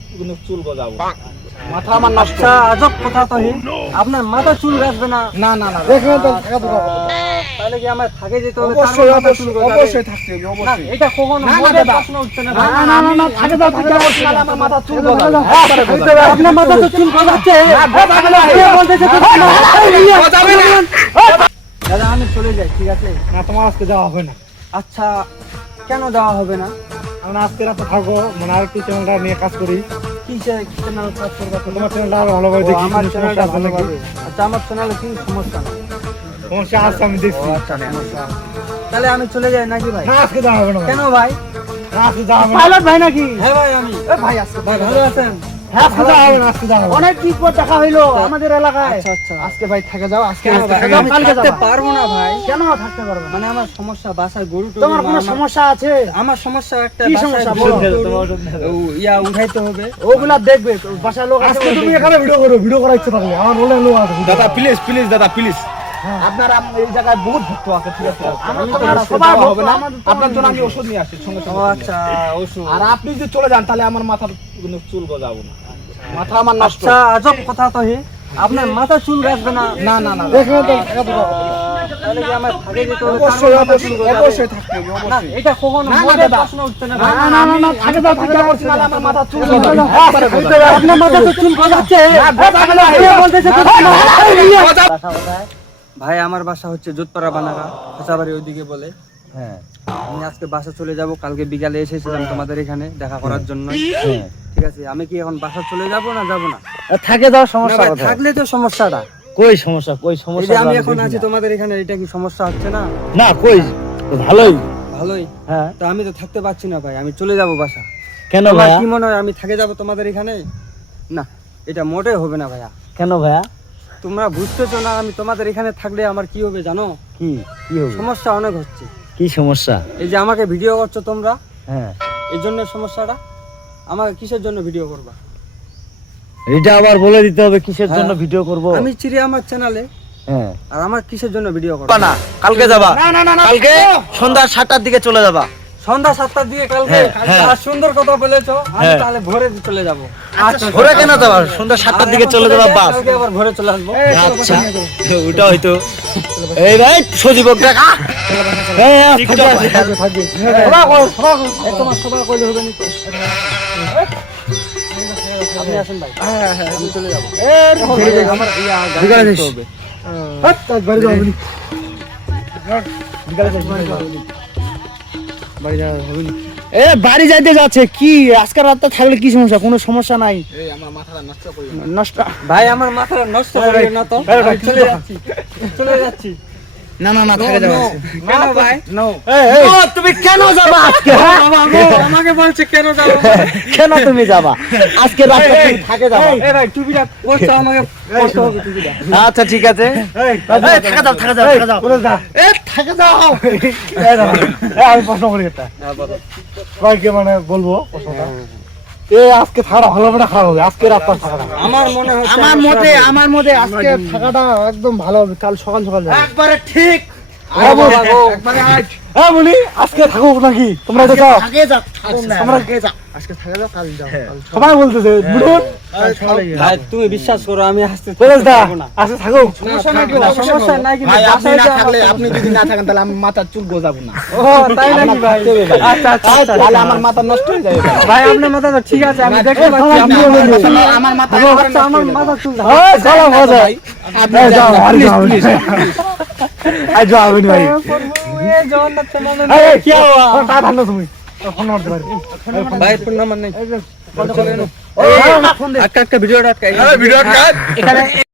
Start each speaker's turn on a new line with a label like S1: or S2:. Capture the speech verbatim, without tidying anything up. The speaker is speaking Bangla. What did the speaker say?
S1: চুল গজাবো।
S2: মাথা আমার নষ্ট।
S3: আচ্ছা আজব কথা তো হে, আপনার মাথা চুল গাছবে না?
S1: না না না
S2: দেখবেন তো থাকা দরকার।
S3: তাহলে কি আমার থাকে যেতে হবে?
S2: অবশ্যই
S3: তারপর মাথা চুল
S2: অবশ্যই
S3: গজাবে?
S2: অবশ্যই থাকতে হবে
S3: না,
S2: অবশ্যই।
S3: এটা কখনো
S1: না, না,
S3: মোটেই
S1: দাদা।
S3: প্রশ্ন উঠছে না
S2: না
S3: ভাই।
S2: না না না থাকে দাও থাকে দাও
S1: আমার মাথা চুল
S2: দাও,
S1: গজাবে।
S2: দাও,
S1: একবারে
S2: দাও,
S1: গজাবে।
S2: দাও,
S3: আপনার মাথা তো চুল গজাচ্ছে।
S1: গজাবে না।
S3: কে বলতেছে চুল
S1: গজাবে না।
S3: দাদা আমি চলে যাই, ঠিক আছে?
S2: না তোমার আজকে যাওয়া হবে না।
S3: আচ্ছা কেন দেওয়া হবে না?
S2: আমরা আজকে রাতে থাকবো, মানে আর একটু চ্যানেলটা নিয়ে কাজ করি।
S3: কি চে- চ্যানেল কাজ করবে?
S2: তোমার চ্যানেলটা আরো ভালোভাবে
S3: ও,
S2: দেখি।
S3: আমার
S2: কোনো
S3: চ্যানেলটা
S2: সমস্যা আছে নাকি?
S3: ভালোভাবে। আচ্ছা আমার চ্যানেলে কি সমস্যা না?
S2: সমস্যা আছে আমি দেখছি।
S3: আচ্ছা সমস্যা। তাহলে আমি চলে যাই নাকি ভাই?
S2: না আজকে যাওয়া হবে না ভাই।
S3: কেন ভাই?
S2: না আজকে যাওয়া হবে না।
S3: পাইলট ভাই নাকি? হ্যাঁ ভাই আমি।
S2: এ ভাই আজকে
S3: ভাই ভালো আছেন?
S2: হ্যাঁ আজকে যাওয়া হবে না, আজকে যাওয়া হবে না।
S3: অনেক দিন পর দেখা হইলো আমাদের এলাকায়।
S2: আচ্ছা আচ্ছা আজকে ভাই থেকে যাও আজকে
S3: কেন
S2: আজকে
S3: ভাই?
S2: থেকে
S3: আমি
S2: কালকে
S3: থাকতে
S2: যাবা।
S3: পারবো না ভাই।
S2: কেন থাকতে পারবে না?
S3: মানে আমার সমস্যা, বাসায় গরু টরু
S2: তোমার কোনো
S3: আমার-
S2: সমস্যা আছে?
S3: আমার সমস্যা একটা,
S2: কি
S3: বাসায়
S2: সমস্যা
S3: গরু
S2: বলো?
S3: টরু, ও, ইয়া উঠাইতে হবে।
S2: ওগুলা দেখবে তো, বাসার লোক আছে। আজকে তুমি এখানে ভিডিও করো, ভিডিও করার ইচ্ছা থাকলে আমার বলে লোক আছে।
S1: দাদা প্লিজ প্লিজ দাদা প্লিজ, আপনার আম- এই জায়গায় বহুত ভক্ত আছে, ঠিক আছে?
S2: আমার
S1: আমি
S2: তো
S1: তো
S2: না,
S1: আজকে
S2: সবার
S1: যাওয়া
S2: ভক্ত,
S1: হবে না।
S2: আমাদের তো
S1: আপনার জন্য আমি
S2: আমাদের
S1: ওষুধ নিয়ে আসছি সঙ্গে
S3: ও
S1: সঙ্গে।
S3: আচ্ছা ওষুধ।
S1: আর আপনি যদি চলে যান তাহলে আমার মাথার কোনো চুল গজাবো না। মাথা আমার নষ্ট।
S3: আচ্ছা আজব কথা তো হে, আপনার মাথা চুল গাছবে না?
S1: না না না
S2: দেখবেন তো থাকা দরকার।
S3: তাহলে কি আমার থাকে যেতে হবে?
S2: অবশ্যই
S3: তারপর মাথা চুল
S2: অবশ্যই
S3: গজাবে?
S2: অবশ্যই থাকতে হবে
S3: না,
S2: অবশ্যই।
S3: এটা কখনো
S1: না, না,
S3: মোটেই
S1: দাদা।
S3: প্রশ্ন উঠছে না
S2: না
S3: ভাই।
S2: না না না না থাকে দাও থাকে দাও
S1: তাহলে আমার মাথা চুল
S2: থাকে দাও,
S1: গজাবে।
S2: থাকে
S1: একবারে
S2: দাও।
S1: গজাবে।
S3: আপনার মাথা তো চুল গজাচ্ছে।
S1: গজাবে না।
S3: কে বলতেছে চুল
S1: গজাবে।
S3: বাসা কোথায়? ভাই আমার বাসা হচ্ছে যোধপাড়া বানারা, খাঁচাবাড়ি ওইদিকে বলে।
S2: হ্যাঁ
S3: আমি আজকে বাসা চলে যাব, কালকে বিকালে এসেছিলাম তোমাদের এখানে দেখা করার জন্য।
S2: হ্যাঁ।
S3: ঠিক আছে, আমি কি এখন বাসা চলে যাব না যাব না?
S2: থাকে দাও
S3: না
S2: সমস্যা
S3: ভাই,
S2: কোথায়?
S3: থাকলে তো সমস্যাটা।
S2: কই সমস্যা কই
S3: এই
S2: সমস্যা
S3: যে আমি
S2: আমি
S3: এখন
S2: দেখি
S3: আছি
S2: না।
S3: তোমাদের এখানে, এটা কি সমস্যা হচ্ছে না?
S2: না কই ভালোই।
S3: ভালোই।
S2: হ্যাঁ
S3: তা আমি তো থাকতে পারছি না ভাই, আমি চলে যাব বাসা।
S2: কেন
S3: তোমার
S2: ভাইয়া?
S3: কি মনে হয় আমি থেকে যাব তোমাদের এখানে? না, এটা মোটেই হবে না ভাইয়া।
S2: কেন ভাইয়া?
S3: তোমরা বুঝতেছো না, আমি তোমাদের এখানে থাকলে আমার কি হবে জানো?
S2: কি কি হবে?
S3: সমস্যা অনেক হচ্ছে।
S2: কি সমস্যা?
S3: এই যে আমাকে ভিডিও করছো তোমরা,
S2: হ্যাঁ
S3: এই জন্য সমস্যাটা। আমাকে কিসের জন্য ভিডিও করবা?
S2: এটা আবার বলে দিতে হবে কিসের
S3: হ্যাঁ।
S2: জন্য ভিডিও করব।
S3: আমি চিড়ি আমার চ্যানেলে,
S2: হ্যাঁ
S3: আর আমার কিসের জন্য ভিডিও করবা?
S4: না কালকে যাবা,
S1: না না না না
S4: কালকে সন্ধ্যা সাতটার দিকে চলে যাবা।
S3: সন্ধ্যা সাতটার দিকে কালকে?
S4: হ্যাঁ, হ্যাঁ।
S3: আর সুন্দর কথা বলেছো, আমি
S4: হ্যাঁ।
S3: তাহলে ভোরে চলে যাব। আচ্ছা
S4: ভোরে কেন যাবা? সন্ধ্যা সাতটার দিকে চলে যাবা বাস।
S3: কালকে আবার ভোরে চলে আসবো।
S4: আচ্ছা ওটা হয়তো এই ভাই সজীব দেখা
S2: হ্যাঁ
S4: টিকটক
S2: থাকবে থাকবে থাকবে। সবাই করো, সবাই করো।
S3: এই তোমার সবাই কইলে হবে না তো? আপনি আসেন ভাই,
S2: হ্যাঁ হ্যাঁ
S3: আমি চলে যাব।
S2: এই
S3: ছেড়ে দেই, আমার ইয়া গাড়ি
S2: বিকালে
S3: দেখতে
S2: যাস।
S3: হবে।
S2: হাত আজ বাড়ি যাও বলি। বিকালে যাস, বাড়ি যাও।
S3: বাড়ি যাওয়া হবে না।
S2: এ বাড়ি যাইতে যাচ্ছে কি আজকে রাতটা থাকলে কি সমস্যা? কোনো সমস্যা নাই।
S1: এই আমার মাথাটা নষ্ট করি না।
S2: নষ্ট
S3: ভাই আমার মাথা নষ্ট
S2: এই ভাই,
S3: করে না তো,
S2: এই ভাই,
S3: আমি চলে যাচ্ছি, চলে যাচ্ছি।
S4: না না না
S3: No,
S4: থাকে
S3: no,
S4: যাবা।
S3: কেন ভাই?
S2: এই এই
S4: ও তুমি কেন যাবা আজকে?
S3: ও বাবা গো, আমাকে বলছে কেন যাবো?
S2: কেন তুমি যাবা আজকে রাতটা তুমি থাকে যাবা?
S3: এই ভাই টুপিটা পরছো, আমাকে পরতে হবে টুপিটা।
S4: আচ্ছা ঠিক আছে।
S2: এই
S4: এই থাকা যাও থাকা যাও থাকা যাও।
S2: বলে যা।
S4: এ থাকে যাও।
S2: এই দাও। এই আমি প্রশ্ন করি একটা। ভাইকে মানে বলবো প্রশ্নটা। এ আজকে থাকা ভালো হবে না খারাপ হবে? আজকে রাতটা থাকাটা।
S3: আমার মনে হচ্ছে
S2: আমার
S3: আমি
S2: মতে
S3: খারাপ হবো।
S2: আমার মতে আজকে থাকাটা একদম ভালো হবে। কাল সকাল সকাল যাবে।
S4: একবারে ঠিক।
S2: হ্যাঁ বল।
S3: বাবা গো,
S2: হ্যাঁ বলি আজকে থাকুক নাকি তোমরা এটা চাও?
S4: আগে যাও থাকুন না।
S2: তোমরা
S4: আগে যাও।
S2: আজকে থাকা যাও কাল যাও। সবাই বলতেছে বুড়ুন
S3: ভাই তুমি বিশ্বাস করো, আমি আসতে
S2: বলে দা
S3: পারবো না।
S2: আজকে থাকুক।
S3: সমস্যা নাই, সমস্যা নাই, কিন্তু
S1: ভাই আপনি
S3: বাসায়
S1: না
S3: যাওয়া
S1: থাকলে,
S3: আমার
S1: আপনি যদি না থাকেন তাহলে আমি মাথার চুল গজাবো না।
S3: ও তাই নাকি ভাই? আচ্ছা আচ্ছা আচ্ছা।
S1: তাহলে আমার মাথা নষ্ট হয়ে যাবে ভাই।
S3: ভাই আপনার মাথা তো ঠিক আছে, আমি দেখতে
S2: এই,
S3: পাচ্ছি
S2: সবাই
S3: আপনি
S2: কি
S3: আমার
S2: বলবে?
S3: মাথা-
S1: আসলে আমার মাথা
S2: থাকুক।
S1: একবারে
S3: আচ্ছা,
S1: নষ্ট
S3: আমার
S1: হয়ে যাবে।
S3: মাথা চুল
S2: এই চলো মজা
S1: ভাই, আপনি
S2: এই যাও
S1: যান,
S2: বাড়ি
S1: please,
S2: যাও
S1: please।
S2: আই যাও আমি ভাই
S3: এই জগন্নাথ তো মনে
S2: এই
S3: নেই।
S2: এই, কি হওয়া তা ঠান্ডা তুমি ফোন মারতে পারি
S3: ভাই ফোন নাম্বার নেই।
S2: এই যে,
S3: কল করে নো।
S2: এই, ফোন দে।
S3: আটকা আটকা ভিডিওটা আটকা।
S1: Video cut.
S4: এখানে